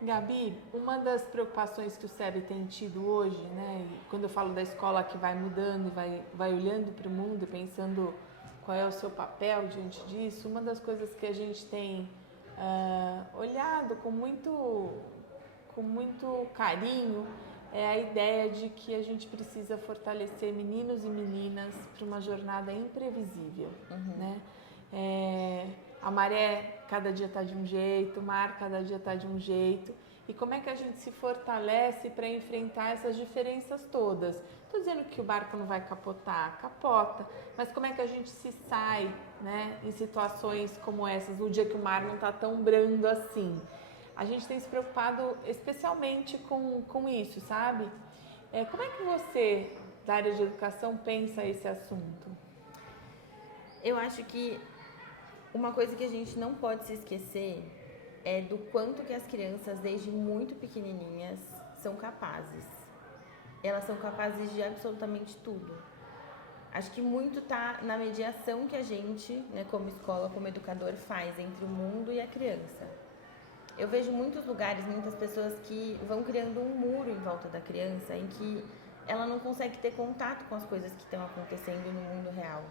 Gabi, uma das preocupações que o SEB tem tido hoje, né, e quando eu falo da escola que vai mudando e vai olhando para o mundo, pensando qual é o seu papel diante disso, uma das coisas que a gente tem olhado com muito carinho é a ideia de que a gente precisa fortalecer meninos e meninas para uma jornada imprevisível, né? A maré cada dia está de um jeito, o mar cada dia está de um jeito. E como é que a gente se fortalece para enfrentar essas diferenças todas? Estou dizendo que o barco não vai capotar, capota, mas como é que a gente se sai, né, em situações como essas, no dia que o mar não está tão brando assim? A gente tem se preocupado especialmente com isso, sabe? Como é que você, da área de educação, pensa esse assunto? Eu acho que uma coisa que a gente não pode se esquecer é do quanto que as crianças, desde muito pequenininhas, são capazes. Elas são capazes de absolutamente tudo. Acho que muito tá na mediação que a gente, né, como escola, como educador, faz entre o mundo e a criança. Eu vejo muitos lugares, muitas pessoas que vão criando um muro em volta da criança em que ela não consegue ter contato com as coisas que estão acontecendo no mundo real.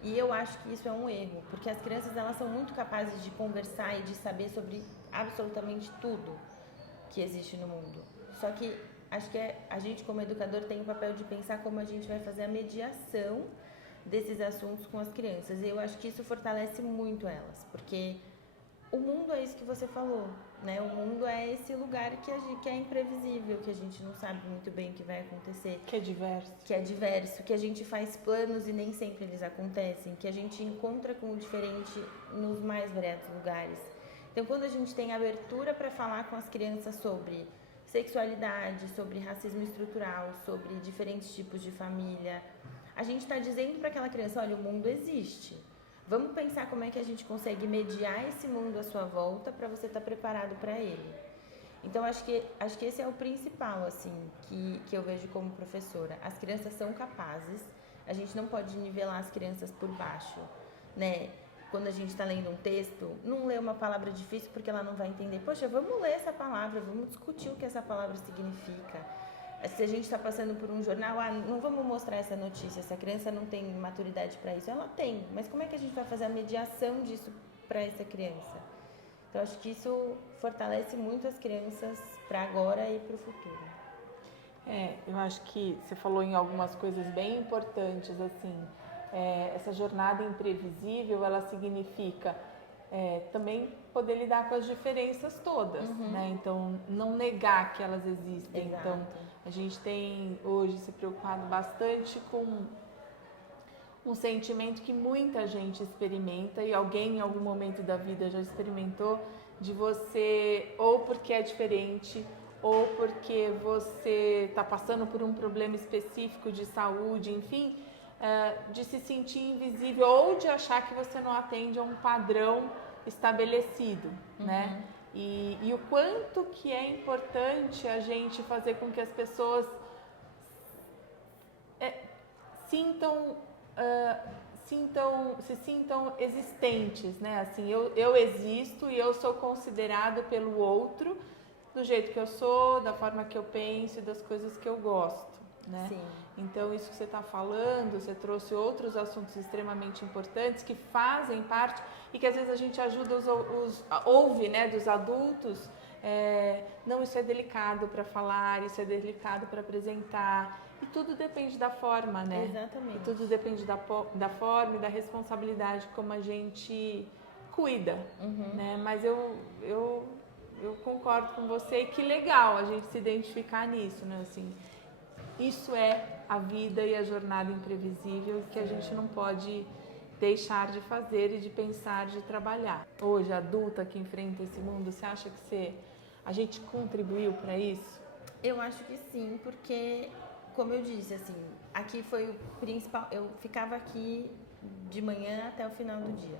E eu acho que isso é um erro, porque as crianças elas são muito capazes de conversar e de saber sobre absolutamente tudo que existe no mundo. Só que acho que a gente como educador tem o papel de pensar como a gente vai fazer a mediação desses assuntos com as crianças. E eu acho que isso fortalece muito elas, porque o mundo é isso que você falou, né? O mundo é esse lugar que é imprevisível, que a gente não sabe muito bem o que vai acontecer. Que é diverso. Que é diverso, que a gente faz planos e nem sempre eles acontecem, que a gente encontra com o diferente nos mais variados lugares. Então, quando a gente tem abertura para falar com as crianças sobre sexualidade, sobre racismo estrutural, sobre diferentes tipos de família, a gente está dizendo para aquela criança, olha, o mundo existe. Vamos pensar como é que a gente consegue mediar esse mundo à sua volta para você estar preparado para ele. Então, acho que esse é o principal, assim, que eu vejo como professora. As crianças são capazes, a gente não pode nivelar as crianças por baixo, né? Quando a gente está lendo um texto, não lê uma palavra difícil porque ela não vai entender. Poxa, vamos ler essa palavra, vamos discutir o que essa palavra significa. Se a gente está passando por um jornal, não vamos mostrar essa notícia, essa criança não tem maturidade para isso. Ela tem, mas como é que a gente vai fazer a mediação disso para essa criança? Então, acho que isso fortalece muito as crianças para agora e para o futuro. Eu acho que você falou em algumas coisas bem importantes, assim, essa jornada imprevisível, ela significa também poder lidar com as diferenças todas, né? Então, não negar que elas existem. Exato. Então, a gente tem hoje se preocupado bastante com um sentimento que muita gente experimenta e alguém em algum momento da vida já experimentou, de você, ou porque é diferente, ou porque você está passando por um problema específico de saúde, enfim, de se sentir invisível ou de achar que você não atende a um padrão estabelecido, né? E o quanto que é importante a gente fazer com que as pessoas sintam, se sintam existentes, né? Assim, eu existo e eu sou considerado pelo outro do jeito que eu sou, da forma que eu penso e das coisas que eu gosto, né? Sim. Então, isso que você está falando, você trouxe outros assuntos extremamente importantes que fazem parte e que às vezes a gente ajuda ouve, né, dos adultos. Não, isso é delicado para falar, isso é delicado para apresentar. E tudo depende da forma, né? Exatamente. E tudo depende da forma e da responsabilidade como a gente cuida, né? Mas eu concordo com você e que legal a gente se identificar nisso, né? Assim, isso é a vida e a jornada imprevisível que a gente não pode deixar de fazer e de pensar, de trabalhar. Hoje, adulta que enfrenta esse mundo, você acha que a gente contribuiu para isso? Eu acho que sim, porque, como eu disse, assim, aqui foi o principal. Eu ficava aqui de manhã até o final do dia.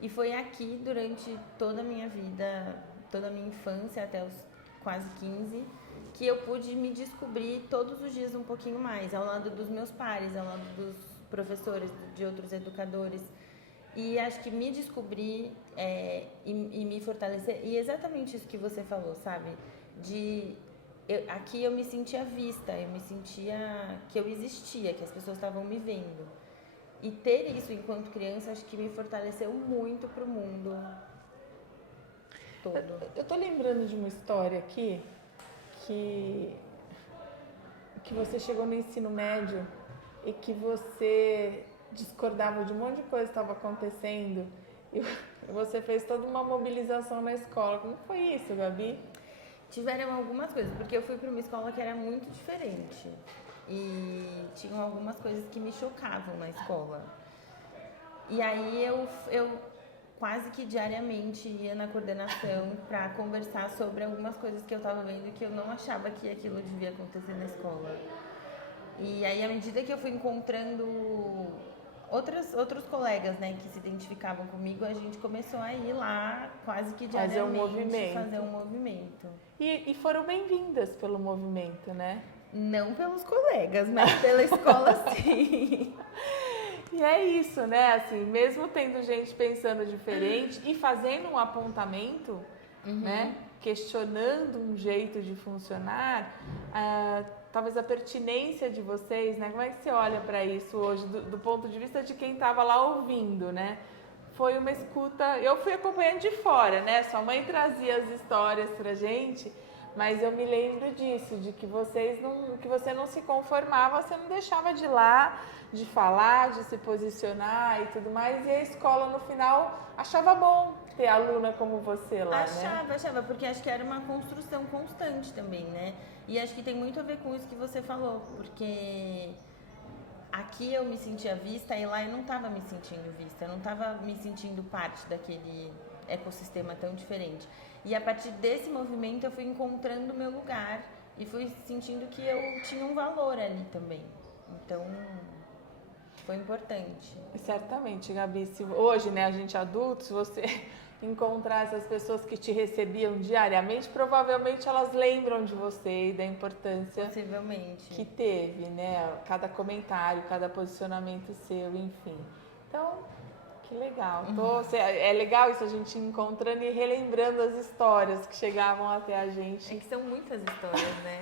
E foi aqui durante toda a minha vida, toda a minha infância, até os quase 15, que eu pude me descobrir todos os dias um pouquinho mais, ao lado dos meus pares, ao lado dos professores, de outros educadores. E acho que me descobrir e me fortalecer, e exatamente isso que você falou, sabe? Aqui eu me sentia vista, eu me sentia que eu existia, que as pessoas estavam me vendo. E ter isso enquanto criança, acho que me fortaleceu muito pro mundo todo. Eu tô lembrando de uma história aqui que você chegou no ensino médio e que você discordava de um monte de coisa que estava acontecendo e você fez toda uma mobilização na escola. Como foi isso, Gabi? Tiveram algumas coisas, porque eu fui para uma escola que era muito diferente e tinham algumas coisas que me chocavam na escola. E aí eu quase que diariamente ia na coordenação para conversar sobre algumas coisas que eu estava vendo e que eu não achava que aquilo devia acontecer na escola. E aí, à medida que eu fui encontrando outros colegas, né, que se identificavam comigo, a gente começou a ir lá quase que diariamente fazer um movimento. E foram bem-vindas pelo movimento, né? Não pelos colegas, mas pela escola sim. E é isso, né? Assim, mesmo tendo gente pensando diferente e fazendo um apontamento, né? Questionando um jeito de funcionar, talvez a pertinência de vocês, né? Como é que você olha para isso hoje, do ponto de vista de quem estava lá ouvindo, né? Foi uma escuta, eu fui acompanhando de fora, né? Sua mãe trazia as histórias pra gente, mas eu me lembro disso, de que você não se conformava, você não deixava de ir lá, de falar, de se posicionar e tudo mais, e a escola no final achava bom ter aluna como você lá, né? Achava, porque acho que era uma construção constante também, né? E acho que tem muito a ver com isso que você falou, porque aqui eu me sentia vista e lá eu não estava me sentindo vista, eu não estava me sentindo parte daquele ecossistema tão diferente. E a partir desse movimento eu fui encontrando o meu lugar e fui sentindo que eu tinha um valor ali também. Então, foi importante. Certamente, Gabi. Hoje, né, a gente adulto, se você encontrar essas pessoas que te recebiam diariamente, provavelmente elas lembram de você e da importância que teve, né? Cada comentário, cada posicionamento seu, enfim. Então, que legal. É legal isso, a gente encontrando e relembrando as histórias que chegavam até a gente. É que são muitas histórias, né?